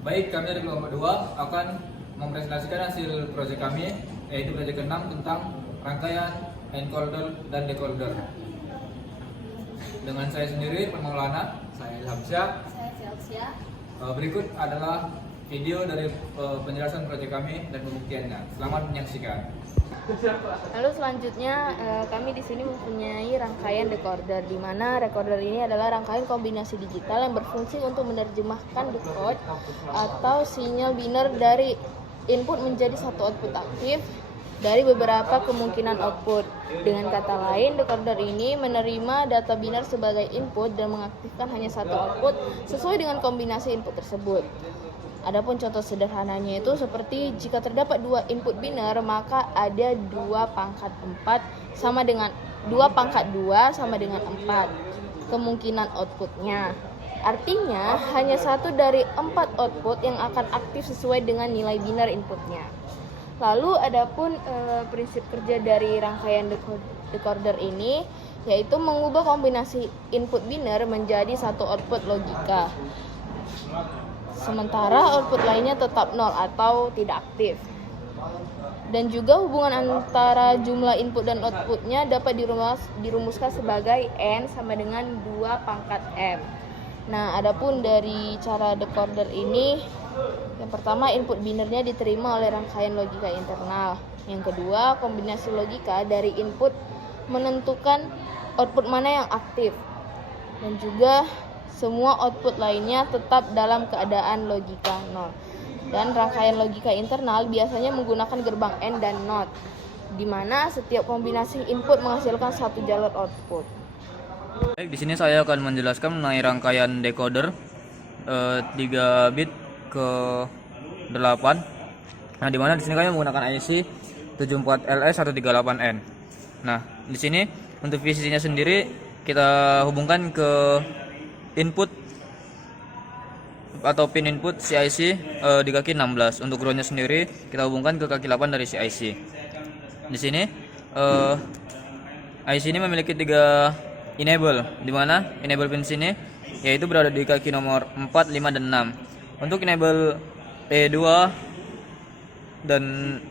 Baik, kami dari kelompok 2 akan mempresentasikan hasil proyek kami, yaitu proyek ke-6 tentang rangkaian encoder dan decoder. Dengan saya sendiri, Maulana, saya Ilham Syah. Saya Celsia. Berikut adalah video dari penjelasan proyek kami dan pembuktiannya. Selamat menyaksikan. Lalu selanjutnya kami di sini mempunyai rangkaian decoder, di mana recorder ini adalah rangkaian kombinasi digital yang berfungsi untuk menerjemahkan decode atau sinyal biner dari input menjadi satu output aktif dari beberapa kemungkinan output. Dengan kata lain, decoder ini menerima data biner sebagai input dan mengaktifkan hanya satu output sesuai dengan kombinasi input tersebut. Adapun contoh sederhananya itu seperti jika terdapat dua input biner, maka ada 2 pangkat 4 sama dengan 2 pangkat 2 sama dengan 4 kemungkinan outputnya. Artinya hanya satu dari 4 output yang akan aktif sesuai dengan nilai biner inputnya. Lalu adapun prinsip kerja dari rangkaian decoder ini yaitu mengubah kombinasi input biner menjadi satu output logika. Sementara output lainnya tetap 0 atau tidak aktif. Dan juga hubungan antara jumlah input dan outputnya dapat dirumuskan sebagai N sama dengan 2 pangkat M. Nah, adapun dari cara decoder ini, yang pertama input binernya diterima oleh rangkaian logika internal. Yang kedua, kombinasi logika dari input menentukan output mana yang aktif. Dan juga semua output lainnya tetap dalam keadaan logika 0. Dan rangkaian logika internal biasanya menggunakan gerbang AND dan NOT, di mana setiap kombinasi input menghasilkan satu jalur output. Baik, di sini saya akan menjelaskan mengenai rangkaian decoder 3 bit ke 8. Nah, di mana di sini kami menggunakan IC 74LS138N. Nah, di sini untuk VCC-nya sendiri kita hubungkan ke input atau pin input CIC di kaki 16. Untuk groundnya sendiri kita hubungkan ke kaki 8 dari CIC. Di sini IC ini memiliki 3 enable, di mana enable pin sini yaitu berada di kaki nomor 4, 5 dan 6. Untuk enable E2 dan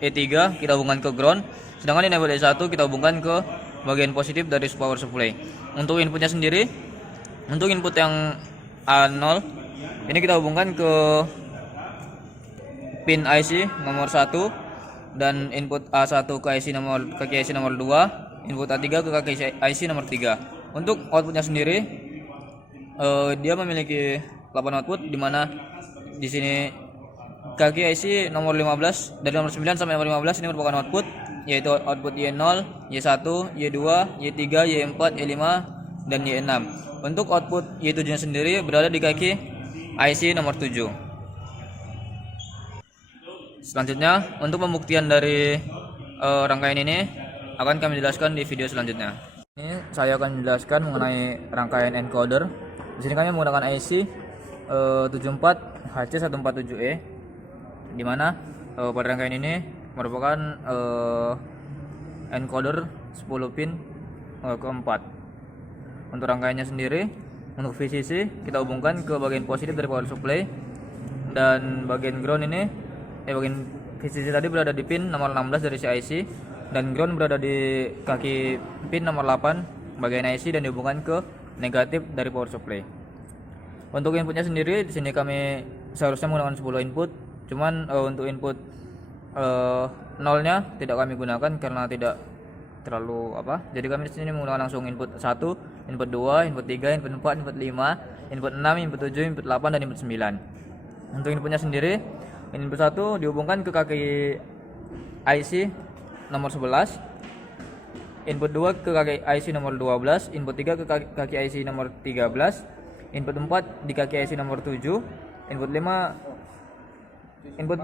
E3 kita hubungkan ke ground, sedangkan enable E1 kita hubungkan ke bagian positif dari power supply. Untuk inputnya sendiri, untuk input yang A0 ini kita hubungkan ke pin IC nomor 1 dan input A1 ke kaki IC nomor 2, input A3 ke kaki IC nomor 3. Untuk outputnya sendiri dia memiliki 8 output, di mana di sini kaki IC nomor 15 dari nomor 9 sampai nomor 15 ini merupakan output, yaitu output Y0, Y1, Y2, Y3, Y4, Y5 dan Y6. Untuk output Y7 sendiri berada di kaki IC nomor 7. Selanjutnya, untuk pembuktian dari rangkaian ini akan kami jelaskan di video selanjutnya. Ini saya akan menjelaskan mengenai rangkaian encoder. Di sini kami menggunakan IC 74HC147E, di mana pada rangkaian ini merupakan encoder 10 pin keempat. Untuk rangkaiannya sendiri, untuk VCC kita hubungkan ke bagian positif dari power supply, dan bagian ground ini bagian VCC tadi berada di pin nomor 16 dari CIC, dan ground berada di kaki pin nomor 8 bagian IC dan dihubungkan ke negatif dari power supply. Untuk inputnya sendiri di sini kami seharusnya menggunakan 10 input, cuman untuk input nolnya tidak kami gunakan karena tidak terlalu jadi kami di sini menggunakan langsung input 1, input 2, input 3, input 4, input 5, input 6, input 7, input 8 dan input 9. Untuk inputnya sendiri, input 1 dihubungkan ke kaki IC nomor 11, input 2 ke kaki IC nomor 12, input 3 ke kaki IC nomor 13, input 4 di kaki IC nomor 7, input 4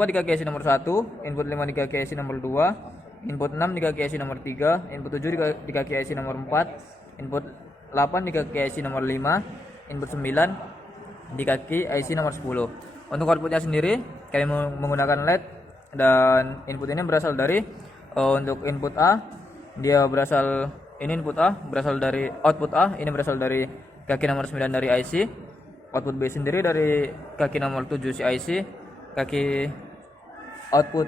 di kaki IC nomor 1, input 5 di kaki IC nomor 2, input 6 di kaki IC nomor 3, input 7 di kaki IC nomor 4, input 8 di kaki IC nomor 5, input 9 di kaki IC nomor 10. Untuk outputnya sendiri kami menggunakan LED, dan input ini berasal dari untuk input A ini input A berasal dari output A, ini berasal dari kaki nomor 9 dari IC. output B sendiri dari kaki nomor 7 CIC, kaki output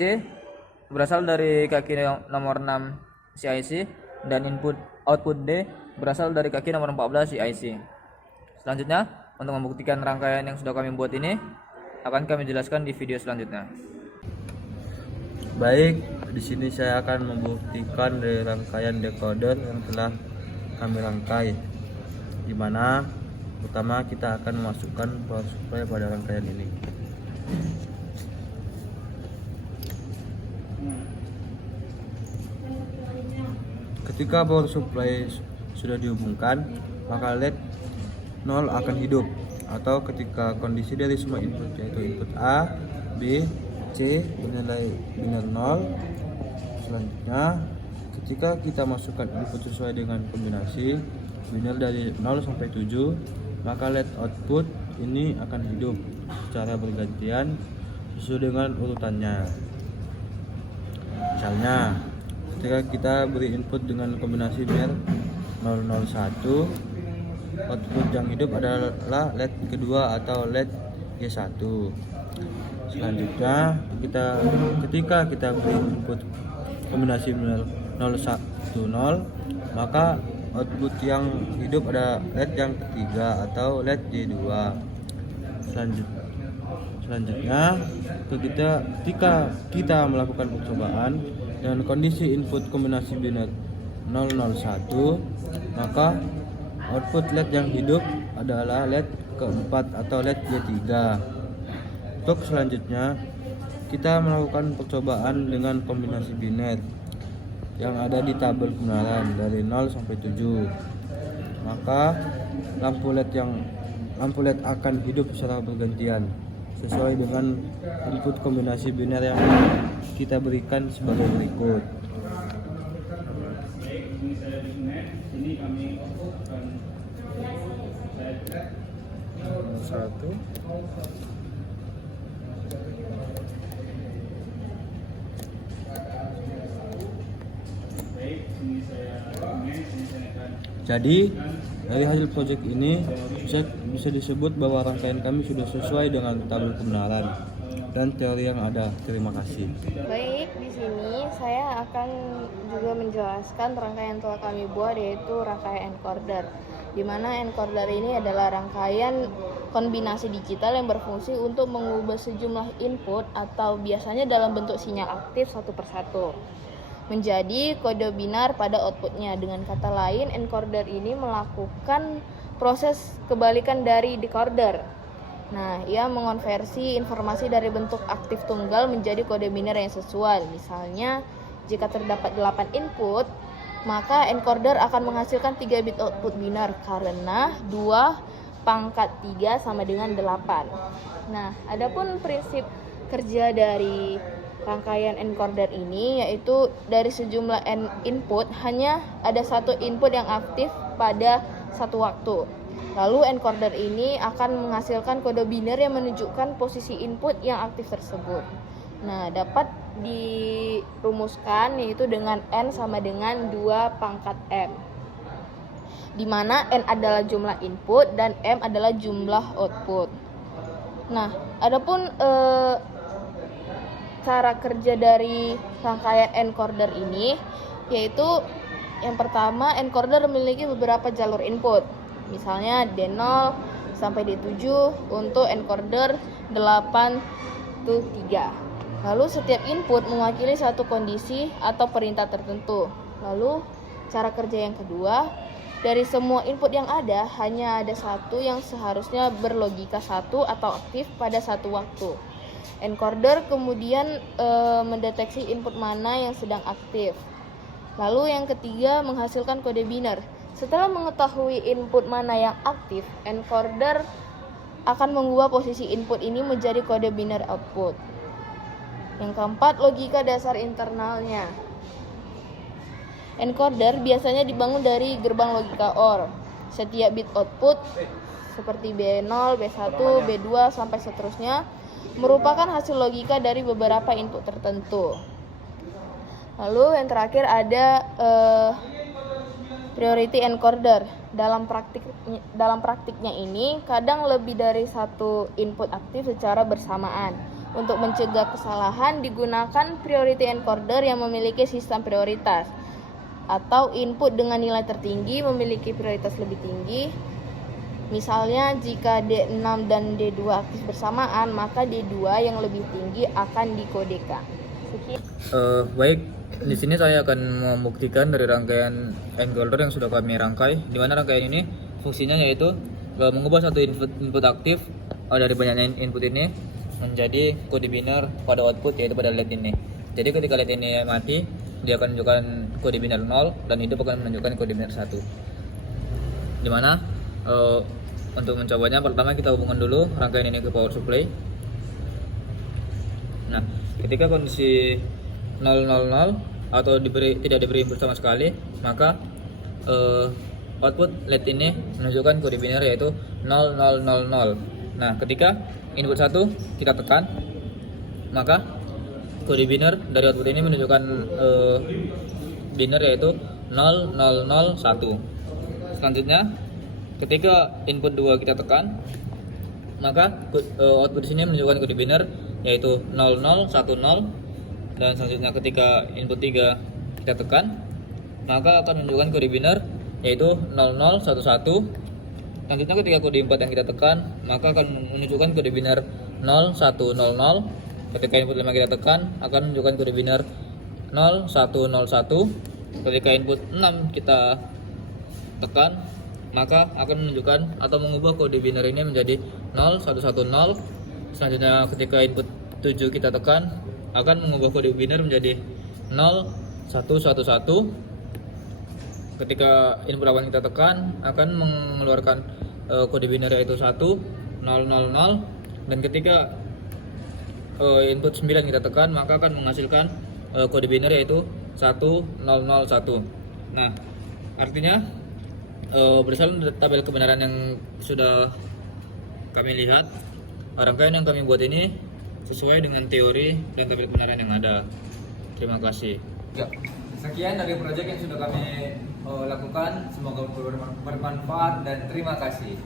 C berasal dari kaki nomor 6 CIC, dan output D berasal dari kaki nomor 14 CIC. Selanjutnya, untuk membuktikan rangkaian yang sudah kami buat ini akan kami jelaskan di video selanjutnya. Baik, di sini saya akan membuktikan dari rangkaian decoder yang telah kami rangkai, di mana pertama kita akan memasukkan power supply pada rangkaian ini. Ketika power supply sudah dihubungkan, maka LED 0 akan hidup, atau ketika kondisi dari semua input, yaitu input A, B, C bernilai biner 0. Selanjutnya, ketika kita masukkan input sesuai dengan kombinasi biner dari 0 sampai 7, maka LED output ini akan hidup secara bergantian sesuai dengan urutannya. Misalnya, ketika kita beri input dengan kombinasi biner 001, output yang hidup adalah LED kedua atau LED G1. Selanjutnya, ketika kita beri input kombinasi biner 010, maka output yang hidup ada LED yang ketiga atau LED J2. Selanjutnya, ketika kita melakukan percobaan dengan kondisi input kombinasi biner 001, maka output LED yang hidup adalah LED keempat atau LED J3. Untuk selanjutnya, kita melakukan percobaan dengan kombinasi biner yang ada di tabel kebenaran dari 0 sampai 7. Maka lampu LED akan hidup secara bergantian sesuai dengan input kombinasi biner yang kita berikan sebagai berikut. Satu. Jadi dari hasil proyek ini bisa disebut bahwa rangkaian kami sudah sesuai dengan tabel kebenaran dan teori yang ada. Terima kasih. Baik, di sini saya akan juga menjelaskan rangkaian telah kami buat, yaitu rangkaian encoder. Di mana encoder ini adalah rangkaian kombinasi digital yang berfungsi untuk mengubah sejumlah input atau biasanya dalam bentuk sinyal aktif satu persatu menjadi kode binar pada outputnya. Dengan kata lain, encoder ini melakukan proses kebalikan dari decoder. Nah, ia mengonversi informasi dari bentuk aktif tunggal menjadi kode binar yang sesuai. Misalnya, jika terdapat 8 input, maka encoder akan menghasilkan 3 bit output binar karena 2 pangkat 3 sama dengan 8. Nah, adapun prinsip kerja dari rangkaian encoder ini yaitu dari sejumlah input hanya ada satu input yang aktif pada satu waktu. Lalu encoder ini akan menghasilkan kode binar yang menunjukkan posisi input yang aktif tersebut. Nah, dapat dirumuskan yaitu dengan N sama dengan 2 pangkat M, di mana N adalah jumlah input dan M adalah jumlah output. Nah, adapun cara kerja dari rangkaian encoder ini yaitu yang pertama, encoder memiliki beberapa jalur input. Misalnya D0 sampai D7 untuk encoder 8 to 3. Lalu setiap input mewakili satu kondisi atau perintah tertentu. Lalu cara kerja yang kedua, dari semua input yang ada hanya ada satu yang seharusnya berlogika satu atau aktif pada satu waktu. Encoder kemudian mendeteksi input mana yang sedang aktif. Lalu yang ketiga, menghasilkan kode binar. Setelah mengetahui input mana yang aktif, encoder akan mengubah posisi input ini menjadi kode binar output. Yang keempat, logika dasar internalnya. Encoder biasanya dibangun dari gerbang logika OR. Setiap bit output seperti B0, B1, B2 sampai seterusnya merupakan hasil logika dari beberapa input tertentu. Lalu yang terakhir ada priority encoder. Dalam praktiknya ini, kadang lebih dari satu input aktif secara bersamaan. Untuk mencegah kesalahan, digunakan priority encoder yang memiliki sistem prioritas, atau input dengan nilai tertinggi memiliki prioritas lebih tinggi. Misalnya, jika D6 dan D2 aktif bersamaan, maka D2 yang lebih tinggi akan dikodekan. Sekian. Baik, di sini saya akan membuktikan dari rangkaian encoder yang sudah kami rangkai, di mana rangkaian ini fungsinya yaitu mengubah satu input aktif dari banyak input ini menjadi kode biner pada output, yaitu pada LED ini. Jadi ketika LED ini mati, dia akan menunjukkan kode biner 0 dan hidup akan menunjukkan kode biner 1. Di mana untuk mencobanya, pertama kita hubungkan dulu rangkaian ini ke power supply. Nah, ketika kondisi 000 atau tidak diberi input sama sekali, maka output LED ini menunjukkan kode biner yaitu 0000. Nah, ketika input 1 kita tekan, maka kode biner dari output ini menunjukkan biner yaitu 0001. Selanjutnya, ketika input 2 kita tekan, maka output di sini menunjukkan kode biner yaitu 0010. Dan selanjutnya ketika input 3 kita tekan, maka akan menunjukkan kode biner yaitu 0011. Selanjutnya ketika kode 4 yang kita tekan, maka akan menunjukkan kode biner 0100. Ketika input 5 kita tekan, akan menunjukkan kode biner 0101. Ketika input 6 kita tekan, maka akan menunjukkan atau mengubah kode biner ini menjadi 0110. Selanjutnya ketika input 7 kita tekan, akan mengubah kode biner menjadi 0111. Ketika input 8 kita tekan, akan mengeluarkan kode biner yaitu 1000. Dan ketika input 9 kita tekan, maka akan menghasilkan kode biner yaitu 1001. Nah, artinya berdasarkan tabel kebenaran yang sudah kami lihat, rangkaian yang kami buat ini sesuai dengan teori dan tabel kebenaran yang ada. Terima kasih. Ya, sekian dari proyek yang sudah kami lakukan. Semoga bermanfaat dan terima kasih.